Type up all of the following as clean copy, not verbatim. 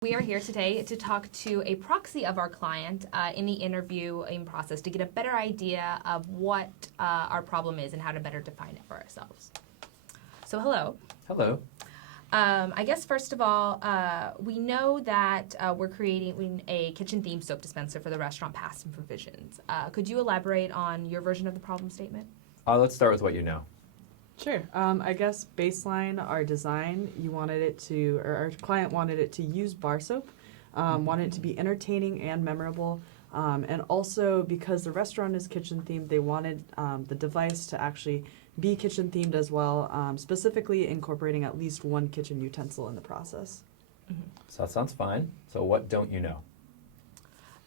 We are here today to talk to a proxy of our client in the interviewing process to get a better idea of what our problem is and how to better define it for ourselves. So hello. Hello. I guess first of all, we know that we're creating a kitchen-themed soap dispenser for the restaurant Past and Provisions. Could you elaborate on your version of the problem statement? Let's start with what you know. Sure. I guess baseline, our design, our client wanted it to use bar soap, wanted it to be entertaining and memorable, and also because the restaurant is kitchen themed, they wanted the device to actually be kitchen themed as well, specifically incorporating at least one kitchen utensil in the process. Mm-hmm. So that sounds fine. So what don't you know?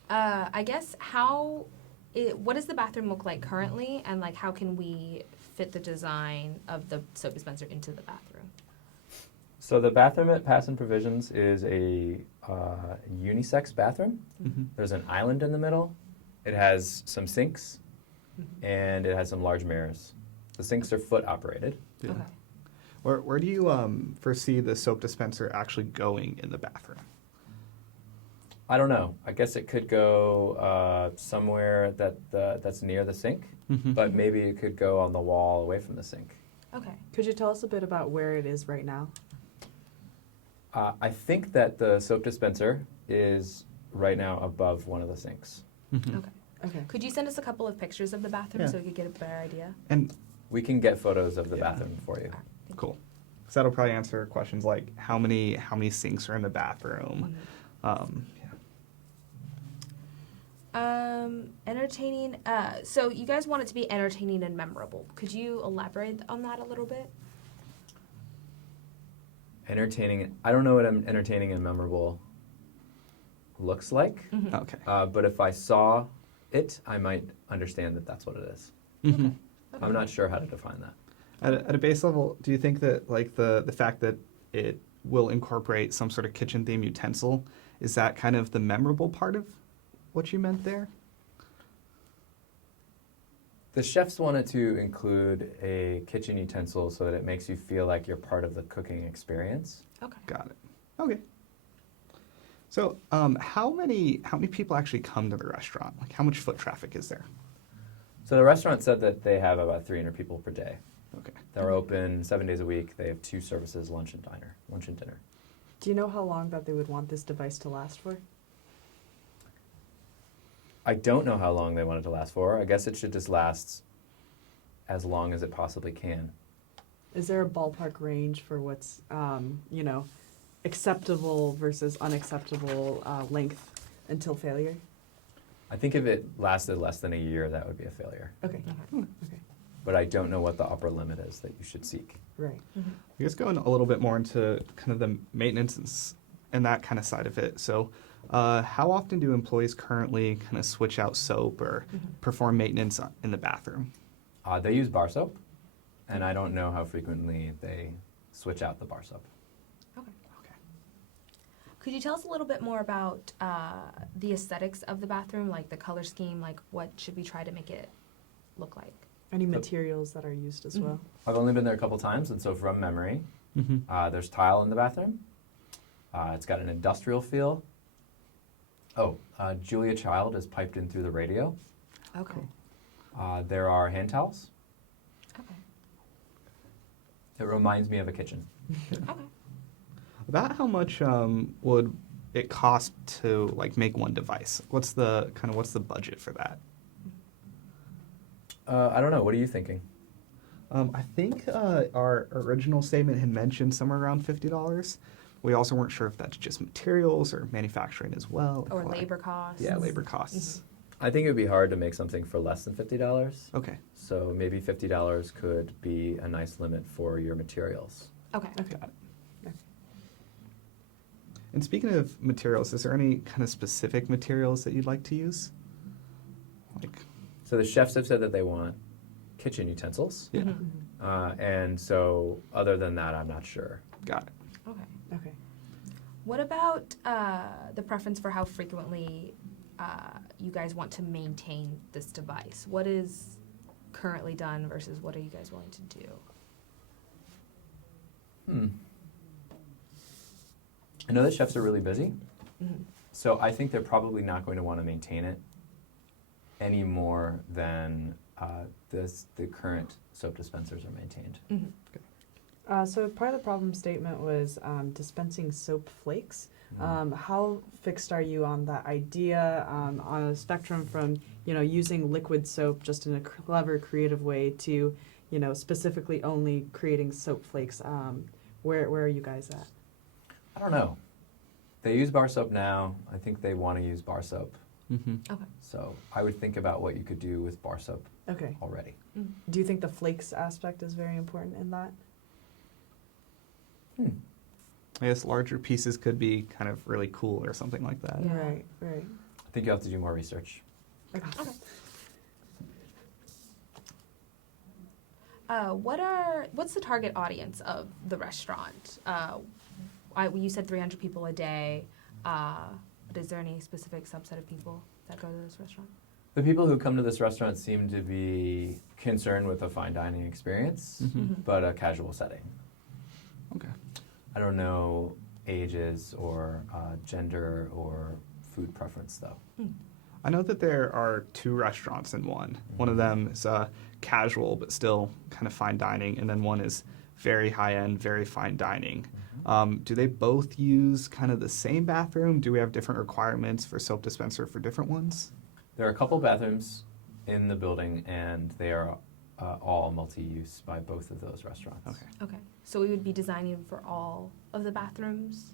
I guess what does the bathroom look like currently, and like how can we fit the design of the soap dispenser into the bathroom? So the bathroom at Past and Provisions is a unisex bathroom. Mm-hmm. There's an island in the middle. It has some sinks, and it has some large mirrors. The sinks are foot operated. Yeah. Okay. Where do you foresee the soap dispenser actually going in the bathroom? I don't know. I guess it could go somewhere that's near the sink, but maybe it could go on the wall away from the sink. Okay. Could you tell us a bit about where it is right now? I think that the soap dispenser is right now above one of the sinks. Okay. Okay. Could you send us a couple of pictures of the bathroom so we could get a better idea? And We can get photos of the Yeah. bathroom for you. cool. So that'll probably answer questions like how many sinks are in the bathroom. Entertaining. So you guys want it to be entertaining and memorable. Could you elaborate on that a little bit? Entertaining. I don't know what entertaining and memorable looks like, Okay. but if I saw it, I might understand that that's what it is. Mm-hmm. Okay. I'm not sure how to define that. At a base level, do you think that like the fact that it will incorporate some sort of kitchen theme utensil, is that kind of the memorable part of what you meant there? The chefs wanted to include a kitchen utensil so that it makes you feel like you're part of the cooking experience. Okay. Got it. Okay. So, how many people actually come to the restaurant? Like, how much foot traffic is there? So the restaurant said that they have about 300 people per day. Okay. They're open 7 days a week. They have 2 services, lunch and dinner. Do you know how long that they would want this device to last for? I don't know how long they want it to last for. I guess it should just last as long as it possibly can. Is there a ballpark range for what's, acceptable versus unacceptable length until failure? I think if it lasted less than a year, that would be a failure. Okay. Okay. But I don't know what the upper limit is that you should seek. Right. I guess going a little bit more into kind of the maintenance and that kind of side of it. So, how often do employees currently kind of switch out soap or perform maintenance in the bathroom? They use bar soap, and I don't know how frequently they switch out the bar soap. Okay. Okay. Could you tell us a little bit more about the aesthetics of the bathroom, like the color scheme, like what should we try to make it look like? Any materials that are used as well? I've only been there a couple times, and so from memory, there's tile in the bathroom. It's got an industrial feel. Julia Child is piped in through the radio. Okay. There are hand towels. Okay. It reminds me of a kitchen. Okay. About how much would it cost to like make one device? What's the budget for that? I don't know. What are you thinking? I think our original statement had mentioned somewhere around $50. We also weren't sure if that's just materials or manufacturing as well. Or labor costs. Yeah, labor costs. I think it would be hard to make something for less than $50. Okay. So maybe $50 could be a nice limit for your materials. Okay. Okay. Got it. And speaking of materials, is there any kind of specific materials that you'd like to use? Like, So the chefs have said that they want kitchen utensils. yeah, And so other than that, I'm not sure. got it. Okay. Okay. What about the preference for how frequently you guys want to maintain this device? What is currently done versus what are you guys willing to do? I know that chefs are really busy, Mhm. so I think they're probably not going to want to maintain it any more than the current soap dispensers are maintained. So part of the problem statement was dispensing soap flakes. How fixed are you on that idea on a spectrum from, using liquid soap just in a clever, creative way to, specifically only creating soap flakes? Where are you guys at? I don't know. They use bar soap now. I think they want to use bar soap. Mm-hmm. Okay. So I would think about what you could do with bar soap Okay. already. Do you think the flakes aspect is very important in that? I guess larger pieces could be kind of really cool or something like that. Yeah. Right. I think you have to do more research. Okay. What's the target audience of the restaurant? You said 300 people a day, but is there any specific subset of people that go to this restaurant? The people who come to this restaurant seem to be concerned with a fine dining experience, but a casual setting. Okay. I don't know ages or gender or food preference, though. I know that there are 2 restaurants in one. One of them is casual but still kind of fine dining, and then one is very high-end, very fine dining. Do they both use kind of the same bathroom? Do we have different requirements for soap dispenser for different ones? There are a couple bathrooms in the building, and they are all multi-use by both of those restaurants. Okay. Okay. So we would be designing for all of the bathrooms?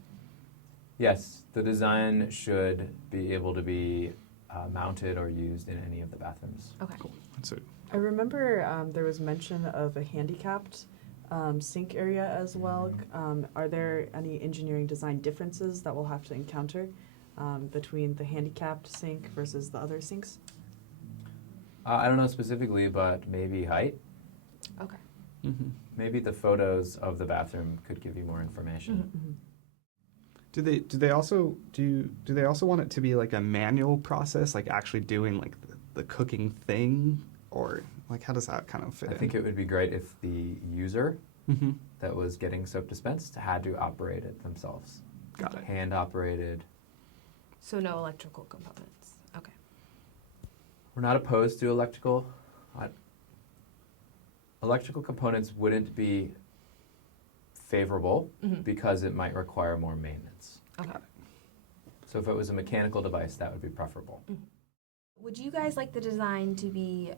Yes, the design should be able to be mounted or used in any of the bathrooms. Okay. Cool. So, I remember there was mention of a handicapped sink area as well. Are there any engineering design differences that we'll have to encounter between the handicapped sink versus the other sinks? I don't know specifically, but maybe height. Okay. Maybe the photos of the bathroom could give you more information. do they also want it to be like a manual process, like actually doing like the cooking thing, or like how does that kind of fit I in? think it would be great if the user Mm-hmm. that was getting soap dispensed had to operate it themselves. Got it. Hand operated. So no electrical components. Okay. We're not opposed to electrical. Electrical components wouldn't be favorable because it might require more maintenance. Okay. So if it was a mechanical device, that would be preferable. Would you guys like the design to be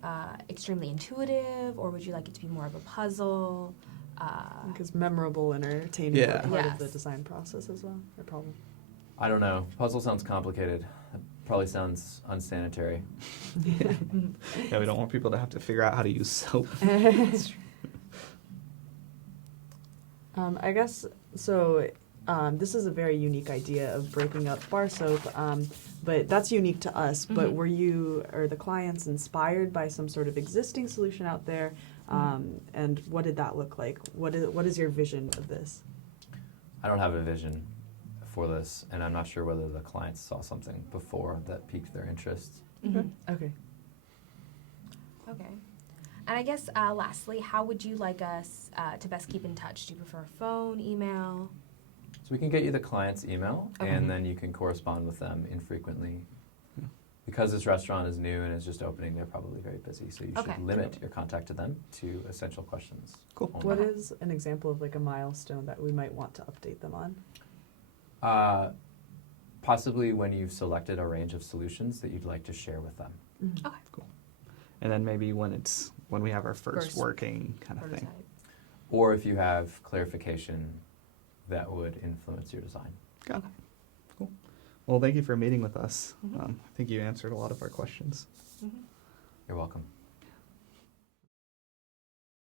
extremely intuitive, or would you like it to be more of a puzzle? Because memorable and entertaining Yeah. are part of the Yes. design process as well, or problem. I don't know. Puzzle sounds complicated. It probably sounds unsanitary. Yeah, we don't want people to have to figure out how to use soap. I guess, so this is a very unique idea of breaking up bar soap, but that's unique to us. But were you or the clients inspired by some sort of existing solution out there? And what did that look like? What is your vision of this? I don't have a vision for this, and I'm not sure whether the clients saw something before that piqued their interest. Okay. Okay. And I guess lastly, how would you like us to best keep in touch? Do you prefer phone, email? So we can get you the client's email, Okay. and then you can correspond with them infrequently. Because this restaurant is new and is just opening, they're probably very busy, so you Okay. should limit your contact to them to essential questions. Cool. only. What is an example of like a milestone that we might want to update them on? Possibly when you've selected a range of solutions that you'd like to share with them. Okay. And then maybe when we have our first First working kind of thing. Prototype. Or if you have clarification that would influence your design. Got it. Okay. Cool. Well, thank you for meeting with us. Mhm. I think you answered a lot of our questions. Mhm. You're welcome.